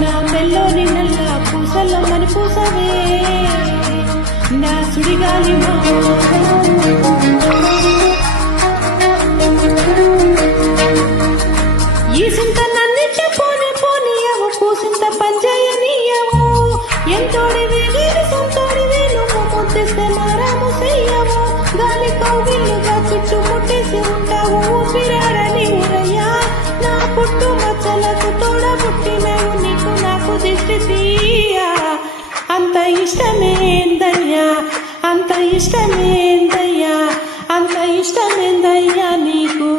నా మెల్లోని నల్ల పూసల్లో మని పూసవే నా సుడిగాలి ఈ సింత నన్నిచ్చ పోని పోనీయవు కూసింత పంజయనీయవు ఎంతోడి వేగేది సొంతోడి వేణువు ముద్దిస్తే మారాము చెయ్యవు గాలి కౌగిల్లుగా చుట్టుముట్టేసి ఉంటావు ఊపిరాడని ఊరయ్యా నా పుట్టు మచ్చలకు తోడబుట్టినవు నీకు నాకు దిష్టి తీయా అంత ఇష్టమేందయ్యా అంత ఇష్టమేందయ్యా అంత ఇష్టమేందయ్యా నీకు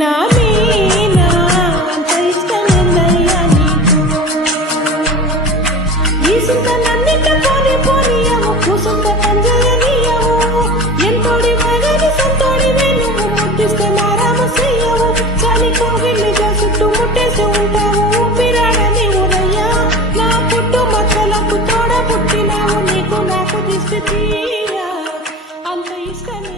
నా మీనా అంత ఇష్టమేందయ్యా నీకు ఈ సుంత నన్నిట పోని పోనీయవు కూసుంత పంజయనీయవు ఎంతోడి మగని సొంతోడి వేణువు ముట్టిస్తే మారాము చెయ్యవు చలి కోగిలిగా చుట్టుముట్టేసి ఉంటావు ఊపిరాడని ఊరయ్యా నా పుట్టు మచ్చలకు తోడ పుట్టినావు నీకు నాకు దిష్టి తీయ అంత ఇష్టమే